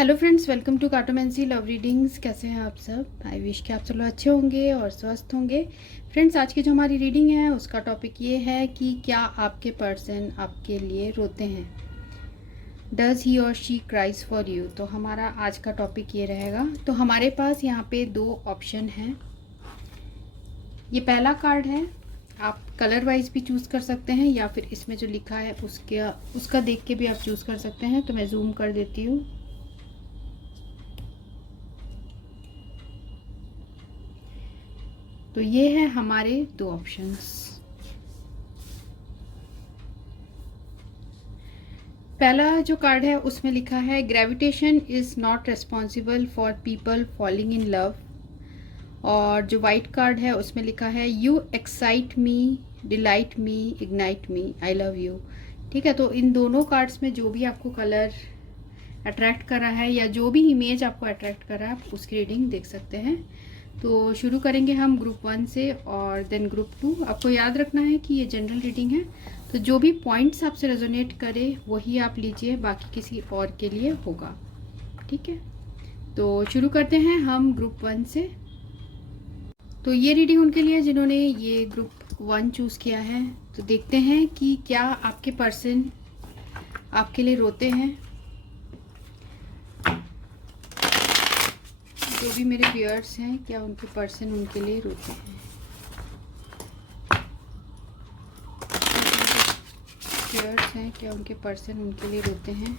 Hello friends, welcome to cartomancy love readings. कैसे हैं आप सब? आई विश कि आप सब लोग अच्छे होंगे और स्वस्थ होंगे। फ्रेंड्स, आज की जो हमारी रीडिंग है उसका टॉपिक ये है कि क्या आपके पर्सन आपके लिए रोते हैं। डज ही और शी क्राइज फॉर यू। तो हमारा आज का टॉपिक ये रहेगा। तो हमारे पास यहाँ पे दो ऑप्शन हैं। ये पहला कार्ड है, आप कलर वाइज भी चूज़ कर सकते हैं या फिर इसमें जो लिखा है उसका देख के भी आप चूज़ कर सकते हैं। तो मैं जूम कर देती हूँ। तो ये है हमारे दो ऑप्शंस। पहला जो कार्ड है उसमें लिखा है gravitation is not responsible for people falling in love. और जो वाइट कार्ड है उसमें लिखा है you excite me, delight me, ignite me, I love you. ठीक है, तो इन दोनों कार्ड्स में जो भी आपको कलर अट्रैक्ट कर रहा है या जो भी इमेज आपको अट्रैक्ट कर रहा है आप उसकी रीडिंग देख सकते हैं। तो शुरू करेंगे हम ग्रुप 1 से और देन ग्रुप 2। आपको याद रखना है कि ये जनरल रीडिंग है, तो जो भी पॉइंट्स आपसे रेजोनेट करे वही आप लीजिए, बाकी किसी और के लिए होगा। ठीक है, तो शुरू करते हैं हम ग्रुप 1 से। तो ये रीडिंग उनके लिए जिन्होंने ये ग्रुप 1 चूज़ किया है। तो देखते हैं कि क्या आपके पर्सन आपके लिए रोते हैं। जो भी मेरे व्यूअर्स हैं, क्या उनके पर्सन उनके लिए रोते हैं। व्यूअर्स हैं, क्या उनके पर्सन उनके लिए रोते हैं।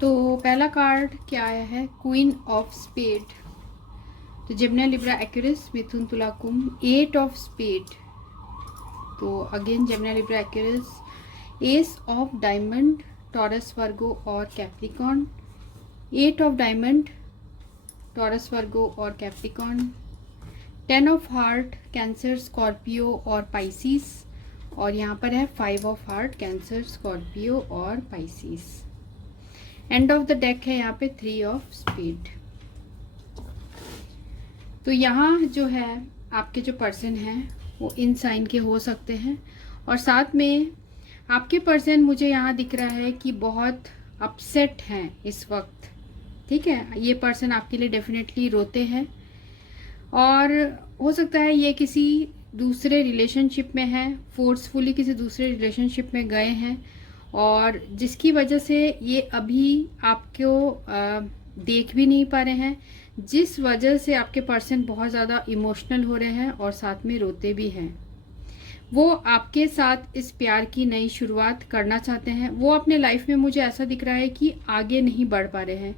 तो पहला कार्ड क्या आया है, क्वीन ऑफ स्पेड। तो जिम्ना, लिब्रा, एक्यूरिस, मिथुन, तुला, कुंभ, 8 ऑफ स्पेड। तो again Gemini, Libra, Aquarius, ace of diamond, Taurus, Virgo और Capricorn, 8 of diamond, Taurus, Virgo और Capricorn, 10 of heart, Cancer, Scorpio और पाइसिस। और यहाँ पर है 5 ऑफ हार्ट, कैंसर, स्कॉर्पियो और Pisces. End of the deck है यहाँ पे 3 ऑफ स्पीड। तो यहाँ जो है आपके जो पर्सन हैं वो इन साइन के हो सकते हैं और साथ में आपके पर्सन मुझे यहाँ दिख रहा है कि बहुत अपसेट हैं इस वक्त। ठीक है, ये पर्सन आपके लिए डेफिनेटली रोते हैं और हो सकता है ये किसी दूसरे रिलेशनशिप में है, फोर्सफुली किसी दूसरे रिलेशनशिप में गए हैं और जिसकी वजह से ये अभी आपको देख भी नहीं पा रहे हैं, जिस वजह से आपके पर्सन बहुत ज़्यादा इमोशनल हो रहे हैं और साथ में रोते भी हैं। वो आपके साथ इस प्यार की नई शुरुआत करना चाहते हैं। वो अपने लाइफ में मुझे ऐसा दिख रहा है कि आगे नहीं बढ़ पा रहे हैं।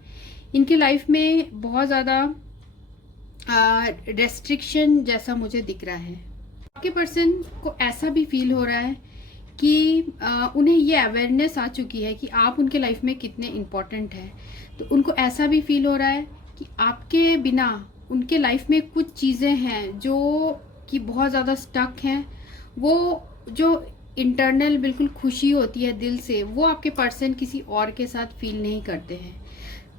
इनके लाइफ में बहुत ज़्यादा रेस्ट्रिक्शन जैसा मुझे दिख रहा है। आपके पर्सन को ऐसा भी फील हो रहा है कि उन्हें ये अवेयरनेस आ चुकी है कि आप उनके लाइफ में कितने इम्पोर्टेंट हैं। तो उनको ऐसा भी फील हो रहा है कि आपके बिना उनके लाइफ में कुछ चीज़ें हैं जो कि बहुत ज़्यादा स्टक हैं। वो जो इंटरनल बिल्कुल खुशी होती है दिल से, वो आपके पर्सन किसी और के साथ फील नहीं करते हैं।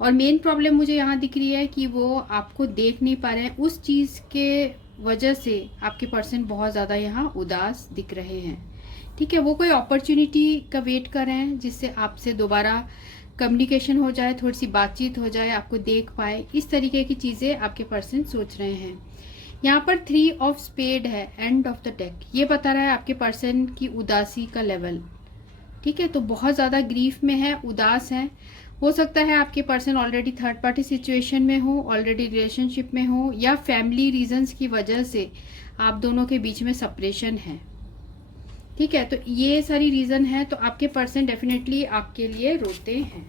और मेन प्रॉब्लम मुझे यहाँ दिख रही है कि वो आपको देख नहीं पा रहे हैं। उस चीज़ के वजह से आपके पर्सन बहुत ज़्यादा यहाँ उदास दिख रहे हैं। ठीक है, वो कोई अपॉर्चुनिटी का वेट कर रहे हैं जिससे आपसे दोबारा कम्युनिकेशन हो जाए, थोड़ी सी बातचीत हो जाए, आपको देख पाए। इस तरीके की चीज़ें आपके पर्सन सोच रहे हैं। यहाँ पर 3 ऑफ स्पेड है, एंड ऑफ द डेक। ये बता रहा है आपके पर्सन की उदासी का लेवल। ठीक है, तो बहुत ज़्यादा ग्रीफ में है, उदास है। हो सकता है आपके person already third party situation में हो, ऑलरेडी रिलेशनशिप में हो, या फैमिली रीजंस की वजह से आप दोनों के बीच में सेपरेशन है। ठीक है, तो ये सारी रीज़न है। तो आपके पर्सन डेफिनेटली आपके लिए रोते हैं।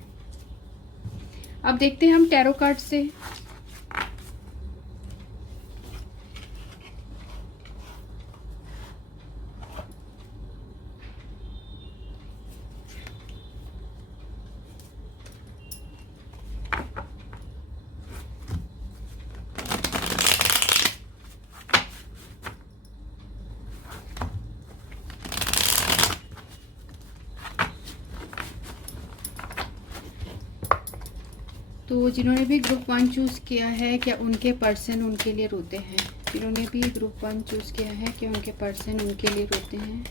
अब देखते हैं हम टैरो कार्ड से। तो जिन्होंने भी ग्रुप 1 चूज़ किया है, क्या उनके पर्सन उनके लिए रोते हैं? जिन्होंने भी ग्रुप 1 चूज़ किया है, क्या उनके पर्सन उनके लिए रोते हैं?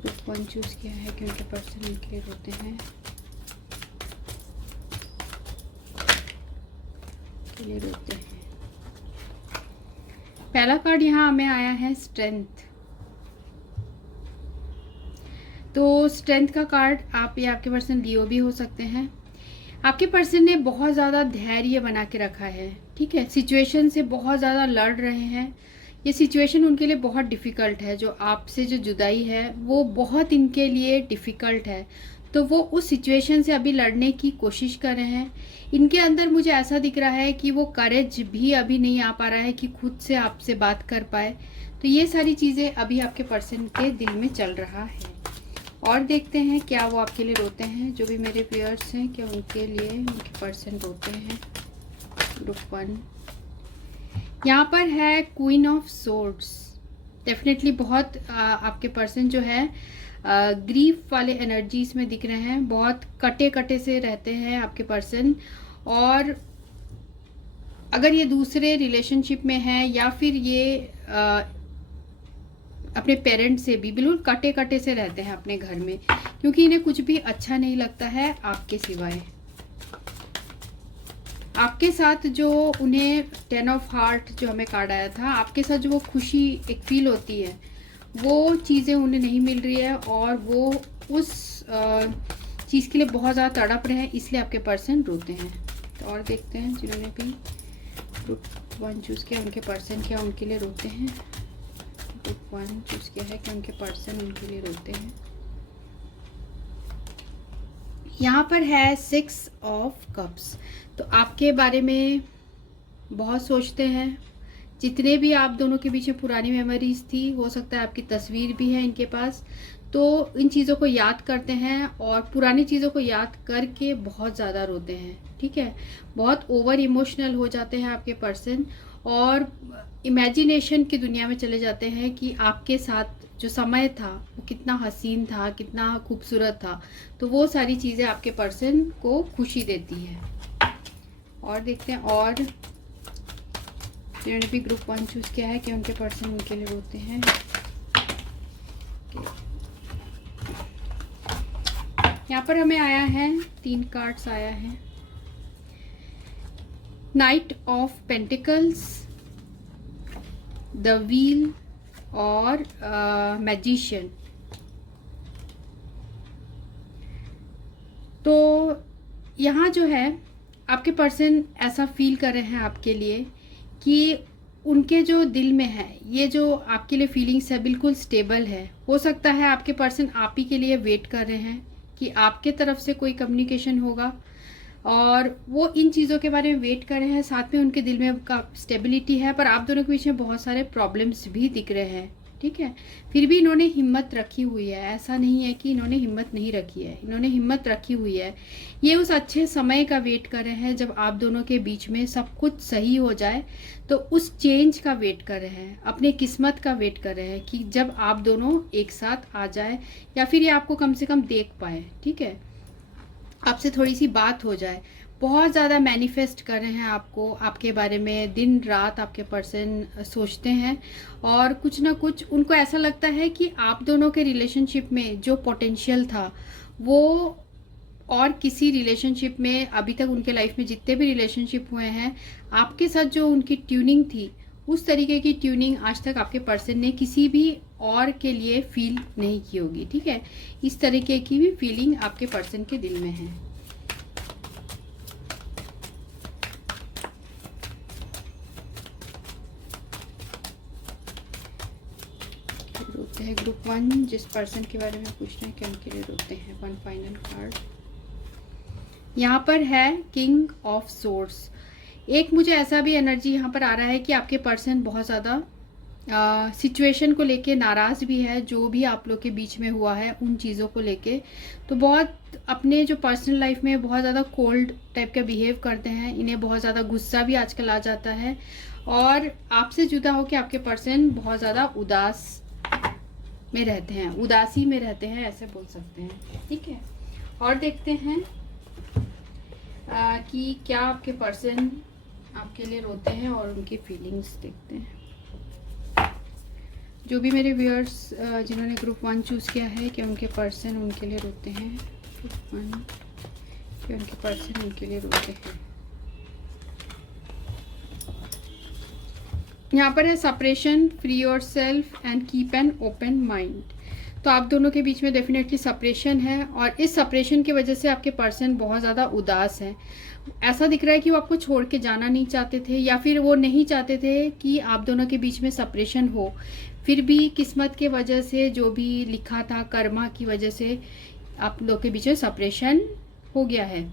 ग्रुप 1 चूज़ किया है कि उनके पर्सन उनके लिए रोते हैं, के लिए रोते हैं। पहला कार्ड यहाँ हमें आया है स्ट्रेंथ। तो स्ट्रेंथ का कार्ड, आप या आपके पर्सन लियो भी हो सकते हैं। आपके पर्सन ने बहुत ज़्यादा धैर्य बना के रखा है, ठीक है। सिचुएशन से बहुत ज़्यादा लड़ रहे हैं। ये सिचुएशन उनके लिए बहुत डिफ़िकल्ट है। जो आपसे जो जुदाई है वो बहुत इनके लिए डिफ़िकल्ट है। तो वो उस सिचुएशन से अभी लड़ने की कोशिश कर रहे हैं। इनके अंदर मुझे ऐसा दिख रहा है कि वो करेज भी अभी नहीं आ पा रहा है कि खुद से आपसे बात कर पाए। तो ये सारी चीज़ें अभी आपके पर्सन के दिल में चल रहा है। और देखते हैं क्या वो आपके लिए रोते हैं। जो भी मेरे व्यूअर्स हैं, क्या उनके लिए उनके पर्सन रोते हैं? ग्रुप 1 यहाँ पर है क्वीन ऑफ सोर्ड्स। डेफिनेटली बहुत आपके पर्सन जो है ग्रीफ वाले एनर्जीज में दिख रहे हैं। बहुत कटे कटे से रहते हैं आपके पर्सन। और अगर ये दूसरे रिलेशनशिप में है या फिर ये अपने पेरेंट्स से भी बिल्कुल कटे कटे से रहते हैं अपने घर में, क्योंकि इन्हें कुछ भी अच्छा नहीं लगता है आपके सिवाय। आपके साथ जो उन्हें 10 ऑफ हार्ट जो हमें कार्ड आया था, आपके साथ जो वो खुशी एक फील होती है वो चीज़ें उन्हें नहीं मिल रही है और वो उस चीज़ के लिए बहुत ज़्यादा तड़प रहे हैं, इसलिए आपके पर्सन रोते हैं। तो और देखते हैं जिन्होंने भी ग्रुप 1 चूज़ किया उनके पर्सन क्या उनके लिए रोते हैं? ग्रुप 1 चूज़ किया है कि उनके पर्सन उनके लिए रोते हैं। यहाँ पर है 6 ऑफ कप्स। तो आपके बारे में बहुत सोचते हैं। जितने भी आप दोनों के बीच में पुरानी मेमोरीज थी, हो सकता है आपकी तस्वीर भी है इनके पास, तो इन चीज़ों को याद करते हैं और पुरानी चीज़ों को याद करके बहुत ज़्यादा रोते हैं, ठीक है। बहुत ओवर इमोशनल हो जाते हैं आपके पर्सन और इमेजिनेशन की दुनिया में चले जाते हैं कि आपके साथ जो समय था वो कितना हसीन था, कितना खूबसूरत था। तो वो सारी चीज़ें आपके पर्सन को खुशी देती है। और देखते हैं और जिन्होंने भी ग्रुप 1 चूज़ किया है कि उनके पर्सन उनके लिए रोते हैं। यहाँ पर हमें आया है 3 कार्ड्स आया है। Night of pentacles, the wheel और मैजिशियन। तो यहाँ जो है आपके पर्सन ऐसा फील कर रहे हैं आपके लिए कि उनके जो दिल में है ये जो आपके लिए फीलिंग्स है बिल्कुल स्टेबल है। हो सकता है आपके पर्सन आप ही के लिए वेट कर रहे हैं कि आपके तरफ से कोई कम्युनिकेशन होगा और वो इन चीज़ों के बारे में वेट कर रहे हैं। साथ में उनके दिल में का स्टेबिलिटी है, पर आप दोनों के बीच में बहुत सारे प्रॉब्लम्स भी दिख रहे हैं, ठीक है। फिर भी इन्होंने हिम्मत रखी हुई है। ऐसा नहीं है कि इन्होंने हिम्मत नहीं रखी है, इन्होंने हिम्मत रखी हुई है। ये उस अच्छे समय का वेट कर रहे हैं जब आप दोनों के बीच में सब कुछ सही हो जाए। तो उस चेंज का वेट कर रहे हैं, अपने किस्मत का वेट कर रहे हैं कि जब आप दोनों एक साथ आ जाए या फिर ये आपको कम से कम देख पाए, ठीक है, आपसे थोड़ी सी बात हो जाए। बहुत ज़्यादा मैनिफेस्ट कर रहे हैं आपको, आपके बारे में दिन रात आपके पर्सन सोचते हैं और कुछ ना कुछ उनको ऐसा लगता है कि आप दोनों के रिलेशनशिप में जो पोटेंशियल था वो और किसी रिलेशनशिप में अभी तक उनके लाइफ में जितने भी रिलेशनशिप हुए हैं, आपके साथ जो उनकी ट्यूनिंग थी उस तरीके की ट्यूनिंग आज तक आपके पर्सन ने किसी भी और के लिए फील नहीं की होगी, ठीक है। इस तरीके की भी फीलिंग आपके पर्सन के दिल में है। रोते हैं ग्रुप 1 जिस पर्सन के बारे में पूछ रहे हैं कि उनके लिए रोते हैं। 1 फाइनल कार्ड यहाँ पर है किंग ऑफ सोर्ड्स। एक मुझे ऐसा भी एनर्जी यहाँ पर आ रहा है कि आपके पर्सन बहुत ज़्यादा सिचुएशन को लेके नाराज़ भी है, जो भी आप लोग के बीच में हुआ है उन चीज़ों को लेके। तो बहुत अपने जो पर्सनल लाइफ में बहुत ज़्यादा कोल्ड टाइप का बिहेव करते हैं, इन्हें बहुत ज़्यादा गुस्सा भी आजकल आ जाता है और आपसे जुदा होकर आपके पर्सन बहुत ज़्यादा उदास में रहते हैं, उदासी में रहते हैं, ऐसे बोल सकते हैं, ठीक है। और देखते हैं कि क्या आपके पर्सन आपके लिए रोते हैं और उनकी फीलिंग्स देखते हैं। जो भी मेरे व्यूअर्स जिन्होंने ग्रुप 1 चूज़ किया है, कि उनके पर्सन उनके लिए रोते हैं। ग्रुप 1, कि उनके पर्सन उनके लिए रोते हैं। यहाँ पर है separation, free yourself and keep an open mind. तो आप दोनों के बीच में डेफिनेटली सेपरेशन है, और इस सेपरेशन की वजह से आपके पर्सन बहुत ज़्यादा उदास हैं। ऐसा दिख रहा है कि वो आपको छोड़ के जाना नहीं चाहते थे, या फिर वो नहीं चाहते थे कि आप दोनों के बीच में सेपरेशन हो। फिर भी किस्मत के वजह से, जो भी लिखा था कर्मा की वजह से, आप लोग के बीच में सेपरेशन हो गया है।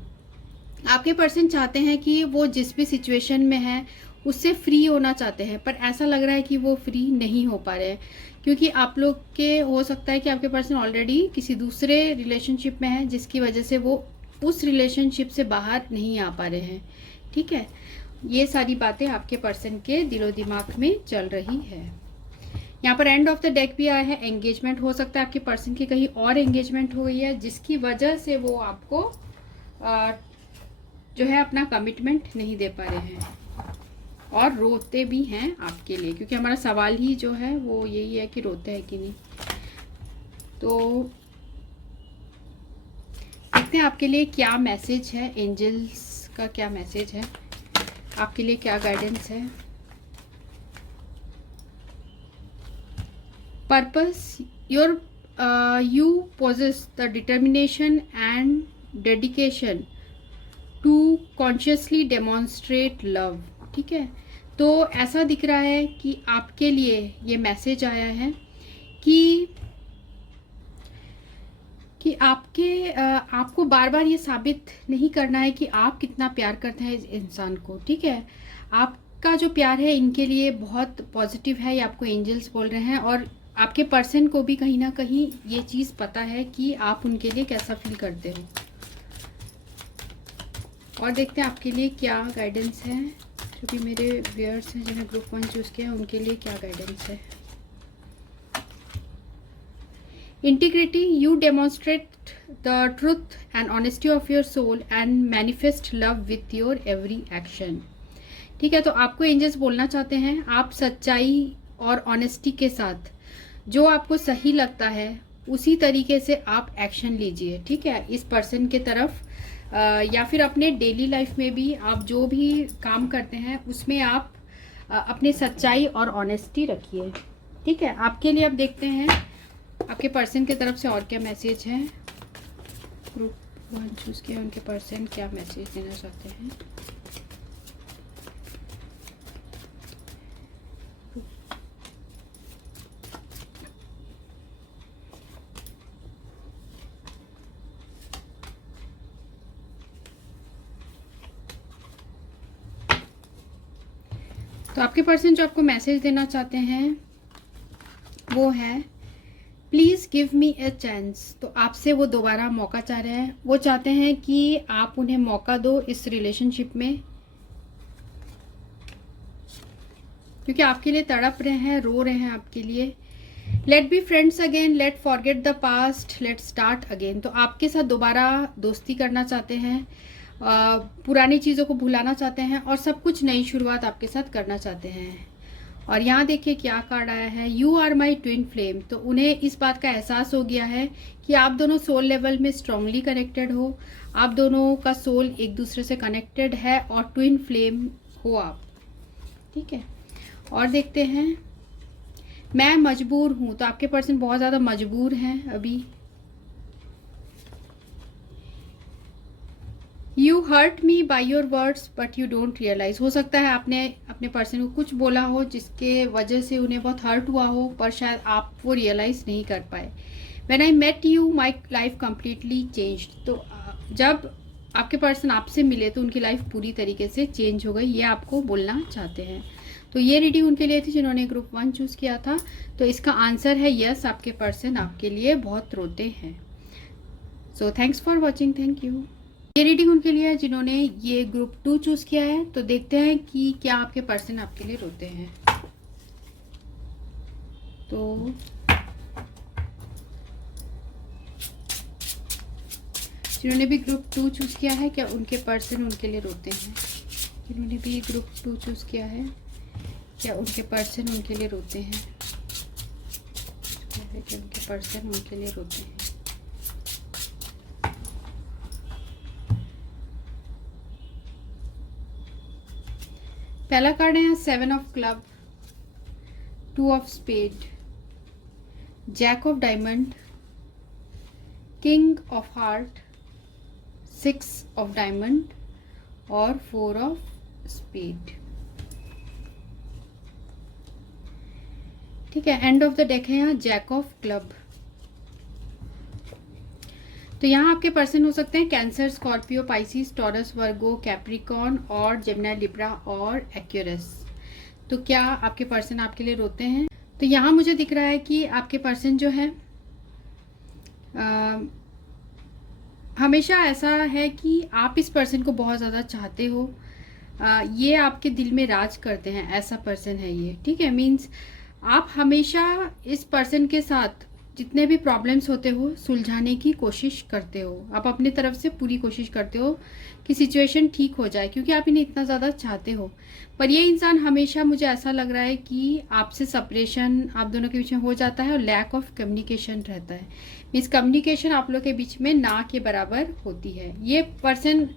आपके पर्सन चाहते हैं कि वो जिस भी सिचुएशन में है उससे फ्री होना चाहते हैं, पर ऐसा लग रहा है कि वो फ्री नहीं हो पा रहे हैं, क्योंकि आप लोग के हो सकता है कि आपके पर्सन ऑलरेडी किसी दूसरे रिलेशनशिप में है, जिसकी वजह से वो उस रिलेशनशिप से बाहर नहीं आ पा रहे हैं। ठीक है, ये सारी बातें आपके पर्सन के दिलो दिमाग में चल रही है। यहाँ पर एंड ऑफ द डेक भी आया है, एंगेजमेंट। हो सकता है आपके पर्सन की कहीं और एंगेजमेंट हो गई है, जिसकी वजह से वो आपको जो है अपना कमिटमेंट नहीं दे पा रहे हैं, और रोते भी हैं आपके लिए, क्योंकि हमारा सवाल ही जो है वो यही है कि रोते हैं कि नहीं। तो देखते हैं आपके लिए क्या मैसेज है, एंजल्स का क्या मैसेज है, आपके लिए क्या गाइडेंस है। Purpose, you possess the determination and dedication to consciously demonstrate love। ठीक है, तो ऐसा दिख रहा है कि आपके लिए ये मैसेज आया है कि आपको बार बार ये साबित नहीं करना है कि आप कितना प्यार करते हैं इस इंसान को। ठीक है, आपका जो प्यार है इनके लिए बहुत पॉजिटिव है, ये आपको एंजल्स बोल रहे हैं, और आपके पर्सन को भी कहीं ना कहीं ये चीज़ पता है कि आप उनके लिए कैसा फील करते हो। और देखते हैं आपके लिए क्या गाइडेंस है। जो भी मेरे व्यूअर्स हैं जिन्हें ग्रुप 1 चूज़ किया, उनके लिए क्या गाइडेंस है। Integrity, you demonstrate the truth and honesty of your soul and manifest love with your every action. ठीक है, तो आपको एंजल्स बोलना चाहते हैं, आप सच्चाई और ऑनेस्टी के साथ जो आपको सही लगता है उसी तरीके से आप एक्शन लीजिए। ठीक है, इस पर्सन के तरफ या फिर अपने डेली लाइफ में भी आप जो भी काम करते हैं उसमें आप अपने सच्चाई और ऑनेस्टी रखिए। ठीक है, आपके लिए अब देखते हैं आपके पर्सन के तरफ से और क्या मैसेज है। ग्रुप 1 चूज़ किया, उनके पर्सन क्या मैसेज देना चाहते हैं। तो आपके पर्सन जो आपको मैसेज देना चाहते हैं वो है, please give me a chance. तो आपसे वो दोबारा मौका चाह रहे हैं, वो चाहते हैं कि आप उन्हें मौका दो इस रिलेशनशिप में, क्योंकि आपके लिए तड़प रहे हैं, रो रहे हैं आपके लिए। Let be friends again, let forget the past, let start again. तो आपके साथ दोबारा दोस्ती करना चाहते हैं, पुरानी चीज़ों को भुलाना चाहते हैं, और सब कुछ नई शुरुआत आपके साथ करना चाहते हैं। और यहाँ देखिए क्या कार्ड आया है, you are my twin flame. तो उन्हें इस बात का एहसास हो गया है कि आप दोनों सोल लेवल में स्ट्रांगली कनेक्टेड हो, आप दोनों का सोल एक दूसरे से कनेक्टेड है, और ट्विन फ्लेम हो आप। ठीक है, और देखते हैं, मैं मजबूर हूँ। तो आपके पर्सन बहुत ज़्यादा मजबूर हैं अभी। You hurt me by your words but you don't realise. हो सकता है आपने अपने पर्सन को कुछ बोला हो जिसके वजह से उन्हें बहुत हर्ट हुआ हो, पर शायद आप वो रियलाइज नहीं कर पाए। When I met you my life completely changed. तो जब आपके पर्सन आपसे मिले तो उनकी लाइफ पूरी तरीके से चेंज हो गई, ये आपको बोलना चाहते हैं। तो ये रीडिंग उनके लिए थी जिन्होंने ग्रुप 1 चूज़ किया था। तो इसका आंसर है यस, आपके पर्सन आपके लिए बहुत रोते हैं। So thanks for watching, thank you. ये रीडिंग उनके लिए है जिन्होंने ये ग्रुप 2 चूज़ किया है। तो देखते हैं कि क्या आपके पर्सन आपके लिए रोते हैं। तो जिन्होंने भी ग्रुप 2 चूज़ किया है, क्या उनके पर्सन उनके लिए रोते हैं? जिन्होंने भी ग्रुप 2 चूज़ किया है, क्या उनके पर्सन उनके लिए रोते हैं? क्या उनके पर्सन उनके लिए रोते हैं? पहला कार्ड है 7 of club, 2 of spade, jack of diamond, king of heart, 6 of diamond और 4 ऑफ स्पेड। ठीक है, एंड ऑफ द डेक है यहाँ जैक ऑफ क्लब। तो यहाँ आपके पर्सन हो सकते हैं कैंसर, स्कॉर्पियो, पाइसिस, टॉरस, वर्गो, कैप्रिकॉर्न और जेमिनी, लिब्रा और एक्वेरियस। तो क्या आपके पर्सन आपके लिए रोते हैं? तो यहाँ मुझे दिख रहा है कि आपके पर्सन जो है हमेशा ऐसा है कि आप इस पर्सन को बहुत ज़्यादा चाहते हो, ये आपके दिल में राज करते हैं, ऐसा पर्सन है ये। ठीक है, मीन्स आप हमेशा इस पर्सन के साथ जितने भी प्रॉब्लम्स होते हो सुलझाने की कोशिश करते हो, आप अपनी तरफ से पूरी कोशिश करते हो कि सिचुएशन ठीक हो जाए, क्योंकि आप इन्हें इतना ज़्यादा चाहते हो। पर ये इंसान हमेशा, मुझे ऐसा लग रहा है कि आपसे सेपरेशन आप दोनों के बीच में हो जाता है और लैक ऑफ कम्युनिकेशन रहता है। मीन्स कम्युनिकेशन आप लोग के बीच में ना के बराबर होती है। ये पर्सन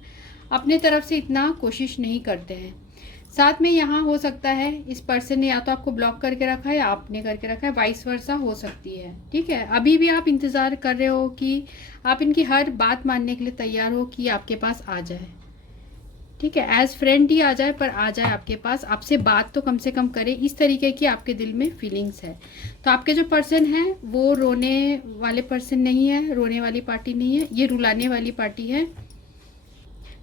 अपने तरफ से इतना कोशिश नहीं करते हैं। साथ में यहाँ हो सकता है इस पर्सन ने या तो आपको ब्लॉक करके रखा है या आपने करके रखा है, वाइस वर्सा हो सकती है। ठीक है, अभी भी आप इंतज़ार कर रहे हो कि आप इनकी हर बात मानने के लिए तैयार हो कि आपके पास आ जाए। ठीक है, एज फ्रेंड ही आ जाए, पर आ जाए आपके पास, आपसे बात तो कम से कम करे, इस तरीके की आपके दिल में फीलिंग्स है। तो आपके जो पर्सन है वो रोने वाले पर्सन नहीं है, रोने वाली पार्टी नहीं है, ये रुलाने वाली पार्टी है।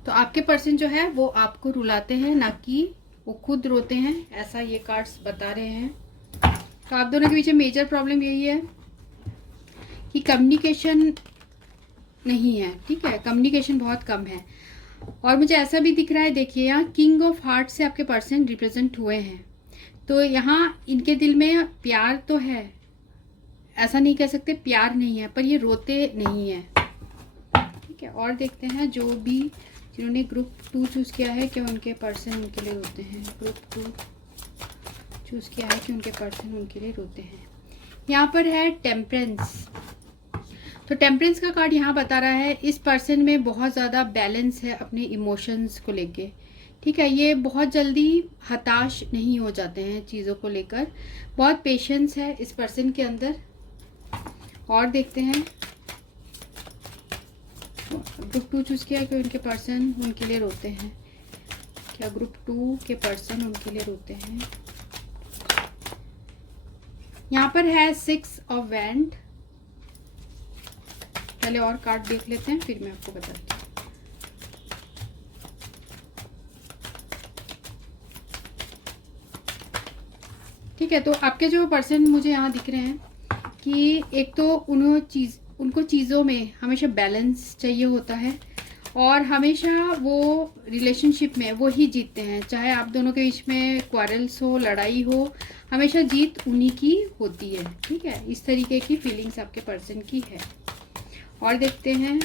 तो आपके पर्सन जो है वो आपको रुलाते हैं, ना कि वो खुद रोते हैं, ऐसा ये कार्ड्स बता रहे हैं। तो आप दोनों के बीच मेजर प्रॉब्लम यही है कि कम्युनिकेशन नहीं है। ठीक है, कम्युनिकेशन बहुत कम है। और मुझे ऐसा भी दिख रहा है, देखिए यहाँ किंग ऑफ हार्ट से आपके पर्सन रिप्रेजेंट हुए हैं। तो यहाँ इनके दिल में प्यार तो है, ऐसा नहीं कह सकते प्यार नहीं है, पर ये रोते नहीं है। ठीक है, और देखते हैं जो भी जिन्होंने ग्रुप 2 चूज़ किया है कि उनके पर्सन उनके लिए रोते हैं। ग्रुप 2 चूज़ किया है कि उनके पर्सन उनके लिए रोते हैं। यहाँ पर है टेम्परेंस। तो टेम्परेंस का कार्ड यहाँ बता रहा है इस पर्सन में बहुत ज़्यादा बैलेंस है अपने इमोशंस को लेके। ठीक है, ये बहुत जल्दी हताश नहीं हो जाते हैं चीज़ों को लेकर, बहुत पेशेंस है इस पर्सन के अंदर। और देखते हैं ग्रुप 2 चूज़ किया कि उनके पर्सन उनके लिए रोते हैं। क्या ग्रुप 2 के पर्सन उनके लिए रोते हैं? यहाँ पर है 6 ऑफ वैंड। पहले और कार्ड देख लेते हैं, फिर मैं आपको बताती हूँ। ठीक है, तो आपके जो पर्सन मुझे यहाँ दिख रहे हैं कि एक तो उनको चीज़ों में हमेशा बैलेंस चाहिए होता है, और हमेशा वो रिलेशनशिप में वो ही जीतते हैं, चाहे आप दोनों के बीच में क्वारल्स हो, लड़ाई हो, हमेशा जीत उन्हीं की होती है। ठीक है, इस तरीके की फीलिंग्स आपके पर्सन की है। और देखते हैं,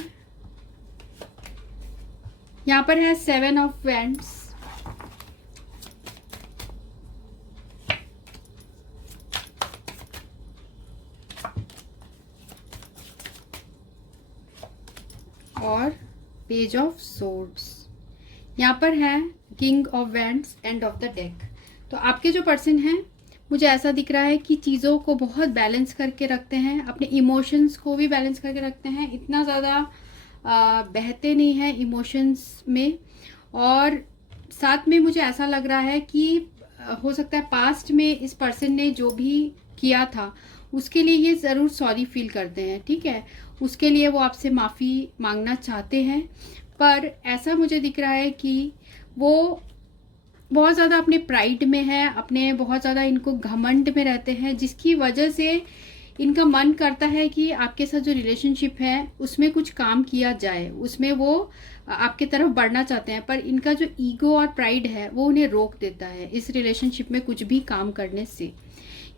यहाँ पर है 7 ऑफ वैंड्स। और पेज ऑफ सोर्ड्स। यहाँ पर है king of wands, and of the deck. तो आपके जो पर्सन हैं मुझे ऐसा दिख रहा है कि चीज़ों को बहुत बैलेंस करके रखते हैं, अपने इमोशंस को भी बैलेंस करके रखते हैं, इतना ज़्यादा बहते नहीं हैं इमोशंस में। और साथ में मुझे ऐसा लग रहा है कि हो सकता है पास्ट में इस पर्सन ने जो भी किया था उसके लिए ये ज़रूर सॉरी फील करते हैं। ठीक है, उसके लिए वो आपसे माफ़ी मांगना चाहते हैं, पर ऐसा मुझे दिख रहा है कि वो बहुत ज़्यादा अपने प्राइड में है, अपने बहुत ज़्यादा इनको घमंड में रहते हैं, जिसकी वजह से इनका मन करता है कि आपके साथ जो रिलेशनशिप है उसमें कुछ काम किया जाए, उसमें वो आपके तरफ बढ़ना चाहते हैं, पर इनका जो ईगो और प्राइड है वो उन्हें रोक देता है इस रिलेशनशिप में कुछ भी काम करने से।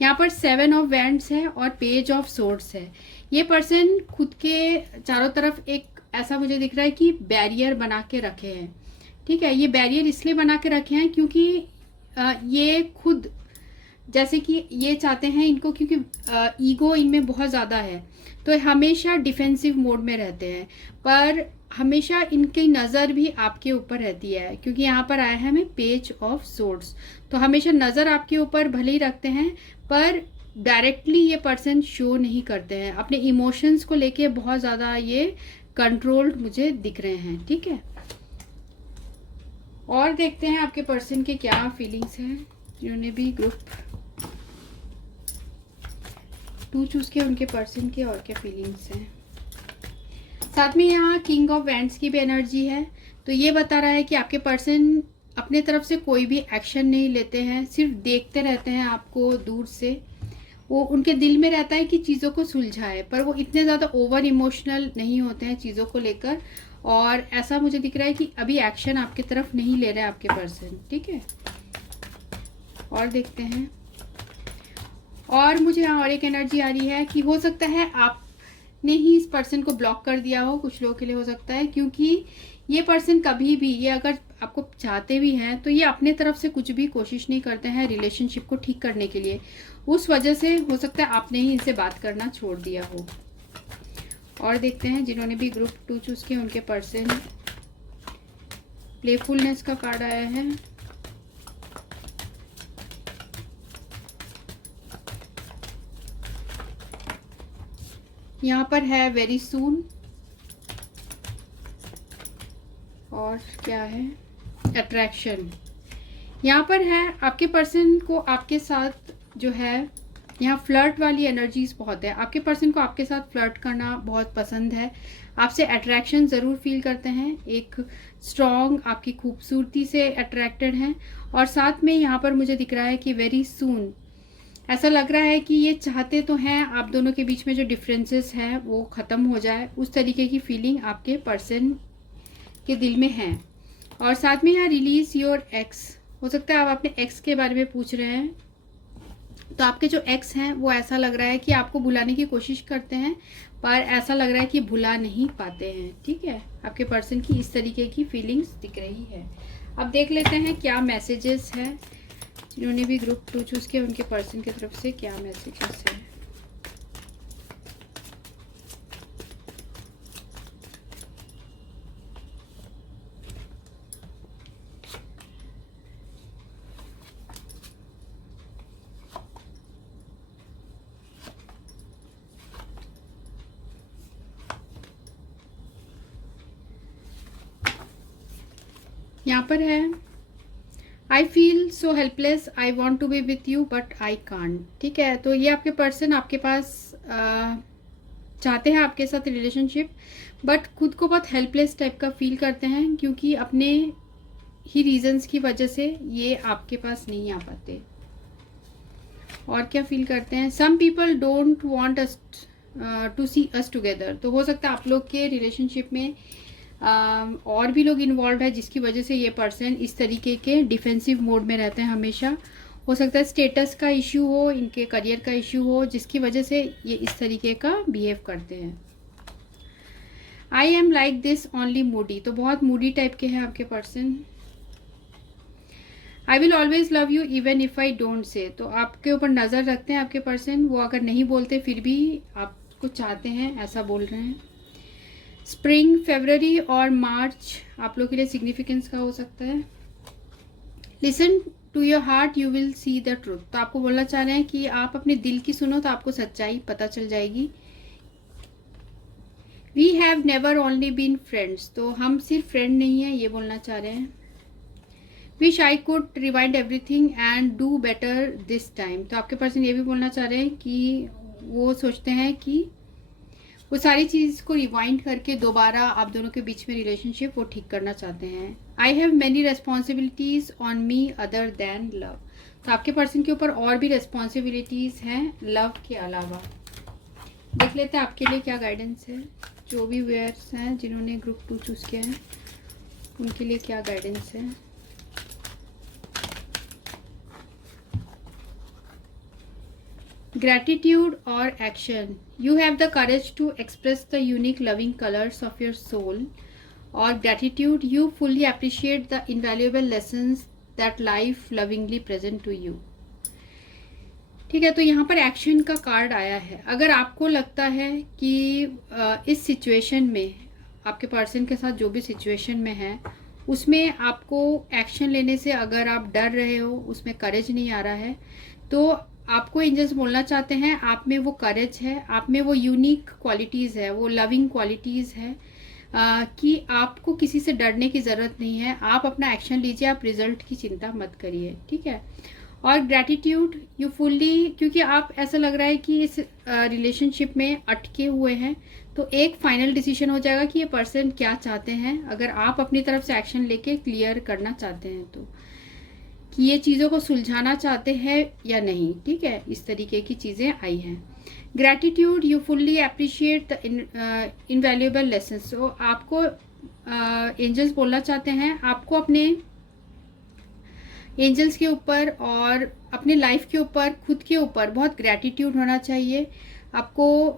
यहाँ पर 7 ऑफ वैंड्स है और पेज ऑफ सोर्ड्स है। ये पर्सन खुद के चारों तरफ एक ऐसा मुझे दिख रहा है कि बैरियर बना के रखे हैं। ठीक है, ये बैरियर इसलिए बना के रखे हैं क्योंकि ये खुद जैसे कि ये चाहते हैं इनको, क्योंकि ईगो इनमें बहुत ज़्यादा है, तो हमेशा डिफेंसिव मोड में रहते हैं। पर हमेशा इनकी नज़र भी आपके ऊपर रहती है, क्योंकि यहाँ पर आया है हमें पेज ऑफ सोर्ड्स। तो हमेशा नज़र आपके ऊपर भले ही रखते हैं, पर डायरेक्टली ये पर्सन शो नहीं करते हैं। अपने इमोशंस को लेके बहुत ज़्यादा ये कंट्रोल्ड मुझे दिख रहे हैं। ठीक है, और देखते हैं आपके पर्सन के क्या फीलिंग्स हैं। जिन्होंने भी ग्रुप 2 चूज किया, उनके पर्सन के और क्या फीलिंग्स हैं। साथ में यहाँ किंग ऑफ वैंड्स की भी एनर्जी है। तो ये बता रहा है कि आपके पर्सन अपने तरफ से कोई भी एक्शन नहीं लेते हैं, सिर्फ देखते रहते हैं आपको दूर से। वो उनके दिल में रहता है कि चीज़ों को सुलझाए, पर वो इतने ज़्यादा ओवर इमोशनल नहीं होते हैं चीज़ों को लेकर। और ऐसा मुझे दिख रहा है कि अभी एक्शन आपके तरफ नहीं ले रहे हैं आपके पर्सन। ठीक है, और देखते हैं। और मुझे यहाँ और एक एनर्जी आ रही है कि हो सकता है आपने ही इस पर्सन को ब्लॉक कर दिया हो, कुछ लोगों के लिए हो सकता है, क्योंकि ये पर्सन कभी भी, ये अगर आपको चाहते भी हैं तो ये अपने तरफ से कुछ भी कोशिश नहीं करते हैं रिलेशनशिप को ठीक करने के लिए। उस वजह से हो सकता है आपने ही इनसे बात करना छोड़ दिया हो। और देखते हैं जिन्होंने भी ग्रुप 2 चूज किया, उनके पर्सन। प्लेफुलनेस का कार्ड आया है। यहाँ पर है वेरी सून, और क्या है, अट्रैक्शन। यहाँ पर है आपके पर्सन को आपके साथ जो है, यहाँ फ्लर्ट वाली एनर्जीज बहुत है। आपके पर्सन को आपके साथ फ्लर्ट करना बहुत पसंद है, आपसे अट्रैक्शन ज़रूर फील करते हैं, एक स्ट्रॉन्ग आपकी खूबसूरती से अट्रैक्टेड हैं। और साथ में यहाँ पर मुझे दिख रहा है कि वेरी सून, ऐसा लग रहा है कि ये चाहते तो हैं आप दोनों के बीच में जो डिफरेंसेस हैं वो ख़त्म हो जाए। उस तरीके की फीलिंग आपके पर्सन के दिल में है। और साथ में यहाँ रिलीज योर एक्स, हो सकता है आप अपने एक्स के बारे में पूछ रहे हैं। तो आपके जो एक्स हैं वो ऐसा लग रहा है कि आपको भुलाने की कोशिश करते हैं, पर ऐसा लग रहा है कि भुला नहीं पाते हैं। ठीक है, आपके पर्सन की इस तरीके की फीलिंग्स दिख रही है। अब देख लेते हैं क्या मैसेजेस हैं। जिन्होंने भी ग्रुप 2 चूज किया, उनके पर्सन की तरफ से क्या मैसेजेस है। यहाँ पर है I feel so helpless, I want to be with you but I can't. ठीक है, तो ये आपके पर्सन आपके पास चाहते हैं आपके साथ रिलेशनशिप, बट खुद को बहुत हेल्पलेस टाइप का फील करते हैं, क्योंकि अपने ही रीजंस की वजह से ये आपके पास नहीं आ पाते। और क्या फील करते हैं, some people don't want us to see us together. तो हो सकता है आप लोग के रिलेशनशिप में और भी लोग इन्वॉल्व है, जिसकी वजह से ये पर्सन इस तरीके के डिफेंसिव मोड में रहते हैं हमेशा। हो सकता है स्टेटस का इश्यू हो, इनके करियर का इश्यू हो, जिसकी वजह से ये इस तरीके का बिहेव करते हैं। I am like this only Moody, तो बहुत मूडी टाइप के हैं आपके person. I will always love you even if I don't say, तो आपके ऊपर नज़र रखते हैं आपके पर्सन। वो अगर नहीं बोलते फिर भी आपको चाहते हैं, ऐसा बोल रहे हैं। स्प्रिंग, फरवरी और मार्च आप लोग के लिए सिग्निफिकेंस का हो सकता है। Listen to your heart you will see the truth, तो आपको बोलना चाह रहे हैं कि आप अपने दिल की सुनो तो आपको सच्चाई पता चल जाएगी। We have never only been friends, तो हम सिर्फ फ्रेंड नहीं हैं, ये बोलना चाह रहे हैं। Wish I could rewind everything and do better this time, तो आपके पर्सन ये भी बोलना चाह रहे हैं कि वो सोचते हैं कि वो सारी चीज़ को रिवाइंड करके दोबारा आप दोनों के बीच में रिलेशनशिप वो ठीक करना चाहते हैं। I have many responsibilities on me other than love, तो आपके पर्सन के ऊपर और भी रेस्पॉन्सिबिलिटीज़ हैं लव के अलावा। देख लेते हैं आपके लिए क्या गाइडेंस है। जो भी व्यूअर्स हैं जिन्होंने ग्रुप 2 चूज़ किया है, उनके लिए क्या गाइडेंस है। Gratitude or action. You have the courage to express the unique loving colors of your soul. Or gratitude, you fully appreciate the invaluable lessons that life lovingly present to you. ठीक है, तो यहाँ पर action का card आया है. अगर आपको लगता है कि इस सिचुएशन में, आपके पर्सन के साथ जो भी सिचुएशन में है, उसमें आपको एक्शन लेने से अगर आप डर रहे हो, उसमें करेज नहीं आ रहा है, तो आपको एंजल्स बोलना चाहते हैं आप में वो करेज है, आप में वो यूनिक क्वालिटीज़ है, वो लविंग क्वालिटीज़ है कि आपको किसी से डरने की ज़रूरत नहीं है. आप अपना एक्शन लीजिए, आप रिजल्ट की चिंता मत करिए. ठीक है. और ग्रैटिट्यूड, यू फुल्ली, क्योंकि आप ऐसा लग रहा है कि इस रिलेशनशिप में अटके हुए हैं, तो एक फाइनल डिसीजन हो जाएगा कि ये पर्सन क्या चाहते हैं. अगर आप अपनी तरफ से एक्शन लेके क्लियर करना चाहते हैं तो, कि ये चीज़ों को सुलझाना चाहते हैं या नहीं. ठीक है, इस तरीके की चीज़ें आई हैं. Gratitude, you fully appreciate the invaluable lessons. तो आपको एंजल्स बोलना चाहते हैं आपको अपने एंजल्स के ऊपर और अपने लाइफ के ऊपर, खुद के ऊपर बहुत ग्रैटिट्यूड होना चाहिए. आपको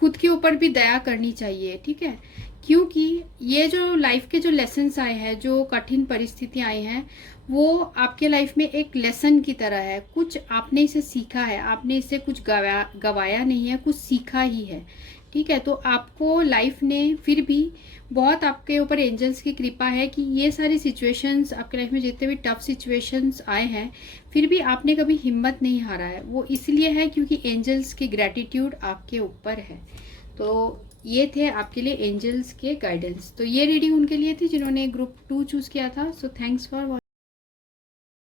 खुद के ऊपर भी दया करनी चाहिए. ठीक है, क्योंकि ये जो लाइफ के जो लेसन्स आए हैं, जो कठिन परिस्थितियाँ आई हैं, वो आपके लाइफ में एक लेसन की तरह है. कुछ आपने इसे सीखा है, आपने इससे कुछ गवाया नहीं है, कुछ सीखा ही है. ठीक है, तो आपको लाइफ ने फिर भी बहुत, आपके ऊपर एंजल्स की कृपा है कि ये सारी सिचुएशंस आपके लाइफ में जितने भी टफ सिचुएशंस आए हैं, फिर भी आपने कभी हिम्मत नहीं हारा है. वो इसलिए है क्योंकि एंजल्स की ग्रैटिट्यूड आपके ऊपर है. तो ये थे आपके लिए एंजल्स के गाइडेंस. तो ये रीडिंग उनके लिए थी जिन्होंने ग्रुप 2 चूज़ किया था. So thanks for